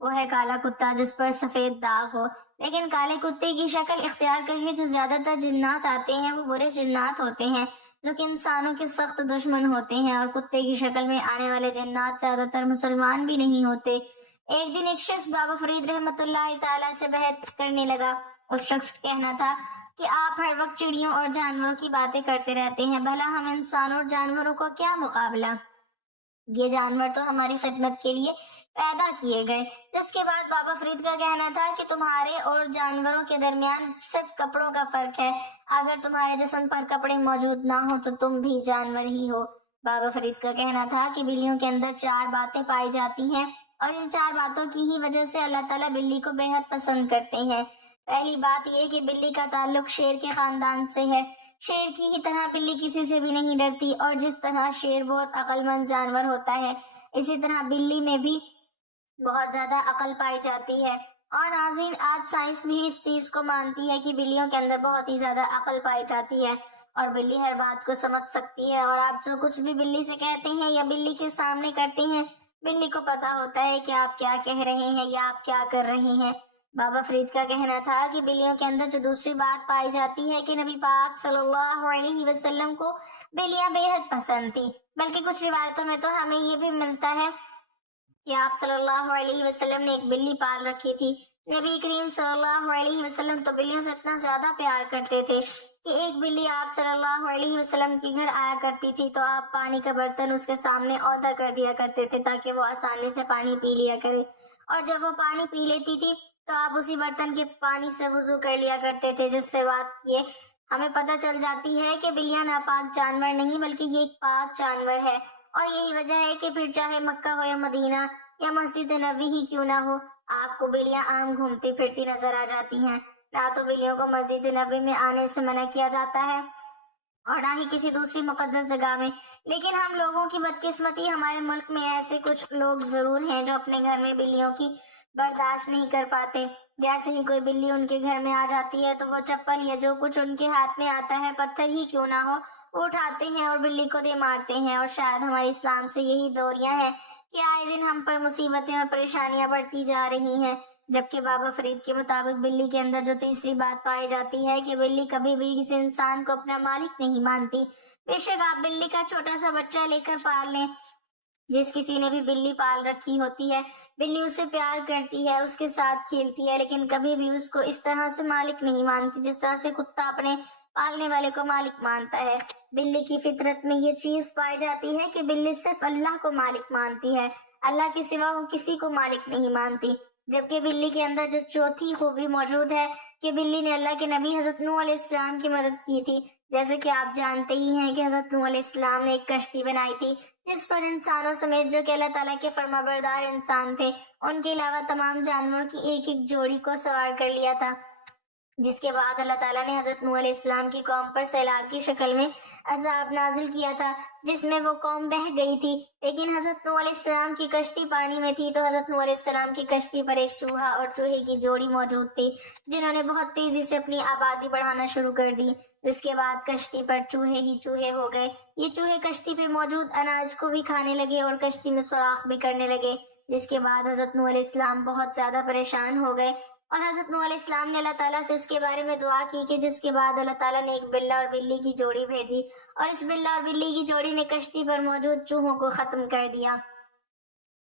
وہ ہے کالا کتا جس پر سفید داغ ہو۔ لیکن کالے کتے کی شکل اختیار کر کے جو زیادہ تر جنات آتے ہیں وہ برے جنات ہوتے ہیں جو کہ انسانوں کے سخت دشمن ہوتے ہیں، اور کتے کی شکل میں آنے والے جنات زیادہ تر مسلمان بھی نہیں ہوتے۔ ایک دن ایک شخص بابا فرید رحمۃ اللہ تعالیٰ سے بحث کرنے لگا۔ اس شخص کا کہنا تھا کہ آپ ہر وقت چڑیوں اور جانوروں کی باتیں کرتے رہتے ہیں، بھلا ہم انسانوں اور جانوروں کو کیا مقابلہ؟ یہ جانور تو ہماری خدمت کے لیے پیدا کیے گئے۔ جس کے بعد بابا فرید کا کہنا تھا کہ تمہارے اور جانوروں کے درمیان صرف کپڑوں کا فرق ہے، اگر تمہارے جسم پر کپڑے موجود نہ ہو تو تم بھی جانور ہی ہو۔ بابا فرید کا کہنا تھا کہ بلیوں کے اندر 4 باتیں پائی جاتی ہیں، اور ان 4 باتوں کی ہی وجہ سے اللہ تعالیٰ بلی کو بے حد پسند کرتے ہیں۔ پہلی بات یہ کہ بلی کا تعلق شیر کے خاندان سے ہے۔ شیر کی ہی طرح بلی کسی سے بھی نہیں ڈرتی، اور جس طرح شیر بہت عقل مند جانور ہوتا ہے، اسی طرح بلی میں بھی بہت زیادہ عقل پائی جاتی ہے۔ اور ناظرین، آج سائنس بھی اس چیز کو مانتی ہے کہ بلیوں کے اندر بہت ہی زیادہ عقل پائی جاتی ہے، اور بلی ہر بات کو سمجھ سکتی ہے، اور آپ جو کچھ بھی بلی سے کہتے ہیں یا بلی کے سامنے کرتے ہیں، بلی کو پتا ہوتا ہے کہ آپ کیا کہہ رہے ہیں یا آپ کیا کر رہے ہیں۔ بابا فرید کا کہنا تھا کہ بلیوں کے اندر جو دوسری بات پائی جاتی ہے کہ نبی پاک صلی اللہ علیہ وسلم کو بلیاں بے حد پسند تھی، بلکہ کچھ روایتوں میں تو ہمیں یہ بھی ملتا ہے کہ آپ صلی اللہ علیہ وسلم نے ایک بلی پال رکھی تھی۔ نبی کریم صلی اللہ علیہ وسلم تو بلیوں سے اتنا زیادہ پیار کرتے تھے کہ ایک بلی آپ صلی اللہ علیہ وسلم کے گھر آیا کرتی تھی تو آپ پانی کا برتن اس کے سامنے عہدہ کر دیا کرتے تھے تاکہ وہ آسانی سے پانی پی لیا کرے، اور جب وہ پانی پی لیتی تھی تو آپ اسی برتن کے پانی سے وضو کر لیا کرتے تھے، جس سے بات یہ ہمیں پتہ چل جاتی ہے کہ بلیاں ناپاک جانور نہیں بلکہ یہ ایک پاک جانور ہے۔ اور یہی وجہ ہے کہ پھر چاہے مکہ ہو یا مدینہ یا مسجد نبوی ہی کیوں نہ ہو، آپ کو بلیاں عام گھومتی پھرتی نظر آ جاتی ہیں۔ نہ تو بلیوں کو مسجد نبوی میں آنے سے منع کیا جاتا ہے اور نہ ہی کسی دوسری مقدس جگہ میں، لیکن ہم لوگوں کی بدقسمتی، ہمارے ملک میں ایسے کچھ لوگ ضرور ہیں جو اپنے گھر میں بلیوں کی برداشت نہیں کر پاتے۔ جیسے ہی کوئی بلی ان کے گھر میں آ جاتی ہے تو وہ چپل یا جو کچھ ان کے ہاتھ میں آتا ہے، پتھر ہی کیوں نہ ہو، وہ اٹھاتے ہیں اور بلی کو دے مارتے ہیں۔ اور شاید ہمارے اسلام سے یہی دوریاں ہیں کہ آئے دن ہم پر مصیبتیں اور پریشانیاں بڑھتی جا رہی ہیں، جبکہ بابا فرید کے مطابق بلی کے اندر جو تیسری بات پائی جاتی ہے کہ بلی کبھی بھی کسی انسان کو اپنا مالک نہیں مانتی۔ بے شک آپ بلی کا چھوٹا سا بچہ لے کر پال لیں، جس کسی نے بھی بلی پال رکھی ہوتی ہے، بلی اسے پیار کرتی ہے، اس کے ساتھ کھیلتی ہے، لیکن کبھی بھی اس کو اس طرح سے مالک نہیں مانتی جس طرح سے کتا اپنے پالنے والے کو مالک مانتا ہے۔ بلی کی فطرت میں یہ چیز پائی جاتی ہے کہ بلی صرف اللہ کو مالک مانتی ہے، اللہ کے سوا وہ کسی کو مالک نہیں مانتی۔ جبکہ بلی کے اندر جو چوتھی خوبی موجود ہے کہ بلی نے اللہ کے نبی حضرت نوح علیہ السلام کی مدد کی تھی۔ جیسے کہ آپ جانتے ہی ہیں کہ حضرت نوح علیہ السلام نے ایک کشتی بنائی تھی جس پر انسانوں سمیت جو کہ اللہ تعالیٰ کے فرما بردار انسان تھے، ان کے علاوہ تمام جانوروں کی ایک ایک جوڑی کو سوار کر لیا تھا، جس کے بعد اللہ تعالیٰ نے حضرت نوح علیہ السلام کی قوم پر سیلاب کی شکل میں عذاب نازل کیا تھا، جس میں وہ قوم بہہ گئی تھی۔ لیکن حضرت نوح علیہ السلام کی کشتی پانی میں تھی، تو حضرت نوح علیہ السلام کی کشتی پر ایک چوہا اور چوہے کی جوڑی موجود تھی، جنہوں نے بہت تیزی سے اپنی آبادی بڑھانا شروع کر دی، جس کے بعد کشتی پر چوہے ہی چوہے ہو گئے۔ یہ چوہے کشتی پہ موجود اناج کو بھی کھانے لگے اور کشتی میں سوراخ بھی کرنے لگے، جس کے بعد حضرت نوح علیہ السلام بہت زیادہ پریشان ہو گئے، اور حضرت نوح علیہ السلام نے اللہ تعالیٰ سے اس کے بارے میں دعا کی کہ جس کے بعد اللہ تعالیٰ نے ایک بلہ اور بلی کی جوڑی بھیجی، اور اس بلہ اور بلی کی جوڑی نے کشتی پر موجود چوہوں کو ختم کر دیا۔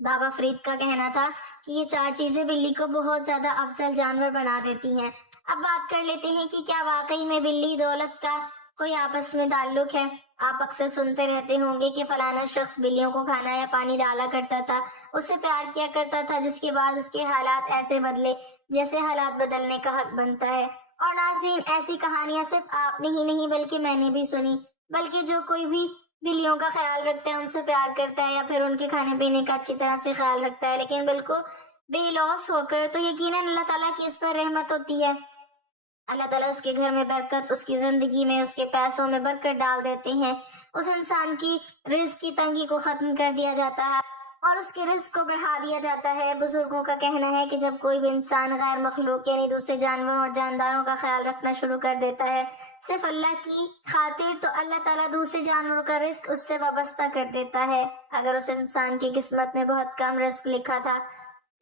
بابا فرید کا کہنا تھا کہ یہ 4 چیزیں بلی کو بہت زیادہ افضل جانور بنا دیتی ہیں۔ اب بات کر لیتے ہیں کہ کیا واقعی میں بلی دولت کا کوئی آپس میں تعلق ہے؟ آپ اکثر سنتے رہتے ہوں گے کہ فلانا شخص بلیوں کو کھانا یا پانی ڈالا کرتا تھا، اسے پیار کیا کرتا تھا، جس کے بعد اس کے حالات ایسے بدلے جیسے حالات بدلنے کا حق بنتا ہے۔ اور ناظرین، ایسی کہانیاں صرف آپ نے ہی نہیں بلکہ میں نے بھی سنی، بلکہ جو کوئی بھی بلیوں کا خیال رکھتا ہے، ان سے پیار کرتا ہے یا پھر ان کے کھانے پینے کا اچھی طرح سے خیال رکھتا ہے، لیکن بالکل بے لوس ہو کر، تو یقیناً اللہ تعالیٰ کی اس پر رحمت ہوتی ہے۔ اللہ تعالیٰ اس کے گھر میں برکت، اس کی زندگی میں، اس کے پیسوں میں برکت ڈال دیتے ہیں، اس انسان کی رزق کی تنگی کو ختم کر دیا جاتا ہے اور اس کے رزق کو بڑھا دیا جاتا ہے۔ بزرگوں کا کہنا ہے کہ جب کوئی بھی انسان غیر مخلوق یعنی دوسرے جانوروں اور جانداروں کا خیال رکھنا شروع کر دیتا ہے صرف اللہ کی خاطر، تو اللہ تعالیٰ دوسرے جانوروں کا رزق اس سے وابستہ کر دیتا ہے۔ اگر اس انسان کی قسمت میں بہت کم رزق لکھا تھا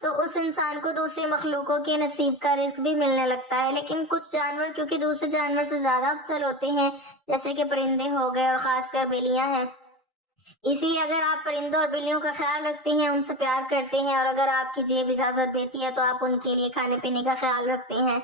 تو اس انسان کو دوسری مخلوقوں کے نصیب کا رزق بھی ملنے لگتا ہے. لیکن کچھ جانور کیونکہ دوسرے جانور سے زیادہ افضل ہوتے ہیں، جیسے کہ پرندے ہو گئے اور خاص کر بلیاں ہیں، اسی لیے اگر آپ پرندوں اور بلیوں کا خیال رکھتے ہیں، ان سے پیار کرتے ہیں، اور اگر آپ کی جیب اجازت دیتی ہے تو آپ ان کے لیے کھانے پینے کا خیال رکھتے ہیں،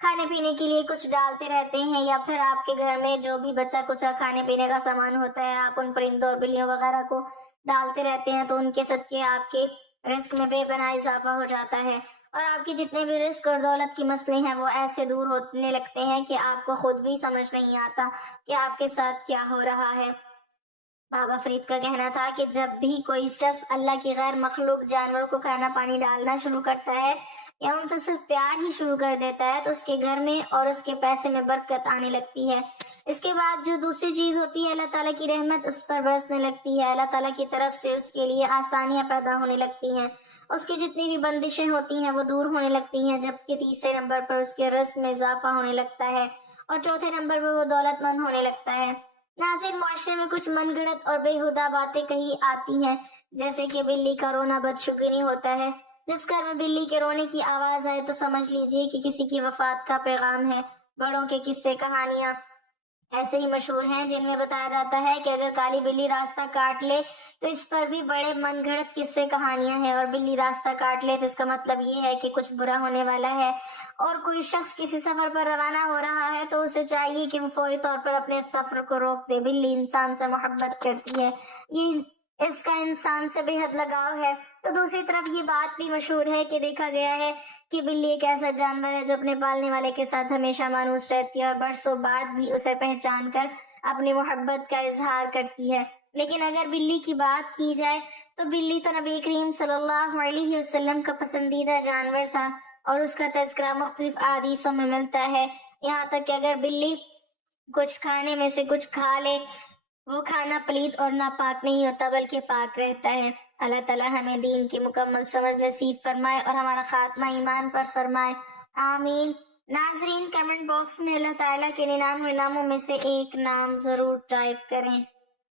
کھانے پینے کے لیے کچھ ڈالتے رہتے ہیں، یا پھر آپ کے گھر میں جو بھی بچا کچا کھانے پینے کا سامان ہوتا ہے آپ ان پرندوں اور بلیوں وغیرہ کو ڈالتے رہتے ہیں، تو ان کے صدقے آپ کے رزق میں بے پناہ اضافہ ہو جاتا ہے، اور آپ کے جتنے بھی رزق اور دولت کے مسئلے ہیں وہ ایسے دور ہونے لگتے ہیں کہ آپ کو خود بھی سمجھ نہیں آتا کہ آپ کے ساتھ کیا ہو رہا ہے. بابا فرید کا کہنا تھا کہ جب بھی کوئی شخص اللہ کی غیر مخلوق جانوروں کو کھانا پانی ڈالنا شروع کرتا ہے یا ان سے صرف پیار ہی شروع کر دیتا ہے تو اس کے گھر میں اور اس کے پیسے میں برکت آنے لگتی ہے. اس کے بعد جو دوسری چیز ہوتی ہے، اللہ تعالیٰ کی رحمت اس پر برسنے لگتی ہے، اللہ تعالیٰ کی طرف سے اس کے لیے آسانیاں پیدا ہونے لگتی ہیں، اس کی جتنی بھی بندشیں ہوتی ہیں وہ دور ہونے لگتی ہیں، جبکہ تیسرے نمبر پر اس کے رزق میں اضافہ ہونے لگتا ہے، اور چوتھے نمبر پر وہ دولت مند ہونے لگتا ہے. ناظرین، معاشرے میں کچھ من گھڑت اور بےہودہ باتیں کہی آتی ہیں، جیسے کہ بلی کا رونا بدشگونی ہوتا ہے. جس گھر میں بلی کے رونے کی آواز آئے تو سمجھ لیجئے کہ کسی کی وفات کا پیغام ہے. بڑوں کے قصے کہانیاں ایسے ہی مشہور ہیں جن میں بتایا جاتا ہے کہ اگر کالی بلی راستہ کاٹ لے تو اس پر بھی بڑے من گھڑت قصے کہانیاں ہیں، اور بلی راستہ کاٹ لے تو اس کا مطلب یہ ہے کہ کچھ برا ہونے والا ہے. اور کوئی شخص کسی سفر پر روانہ ہو رہا ہے تو اسے چاہیے کہ وہ فوری طور پر اپنے سفر کو روک دے. بلی انسان سے محبت کرتی ہے، یہ اس کا انسان سے بے حد لگاؤ ہے. تو دوسری طرف یہ بات بھی مشہور ہے کہ دیکھا گیا ہے کہ بلی ایک ایسا جانور ہے جو اپنے پالنے والے کے ساتھ ہمیشہ مانوس رہتی ہے اور برسوں بعد بھی اسے پہچان کر اپنی محبت کا اظہار کرتی ہے. لیکن اگر بلی کی بات کی جائے تو بلی تو نبی کریم صلی اللہ علیہ وسلم کا پسندیدہ جانور تھا، اور اس کا تذکرہ مختلف احادیثوں میں ملتا ہے، یہاں تک کہ اگر بلی کچھ کھانے میں سے کچھ کھا لے وہ کھانا پلید اور ناپاک نہیں ہوتا بلکہ پاک رہتا ہے. اللہ تعالیٰ ہمیں دین کی مکمل سمجھ نصیب فرمائے اور ہمارا خاتمہ ایمان پر فرمائے، آمین. ناظرین، کمنٹ باکس میں اللہ تعالیٰ کے 99 ناموں میں سے ایک نام ضرور ٹائپ کریں.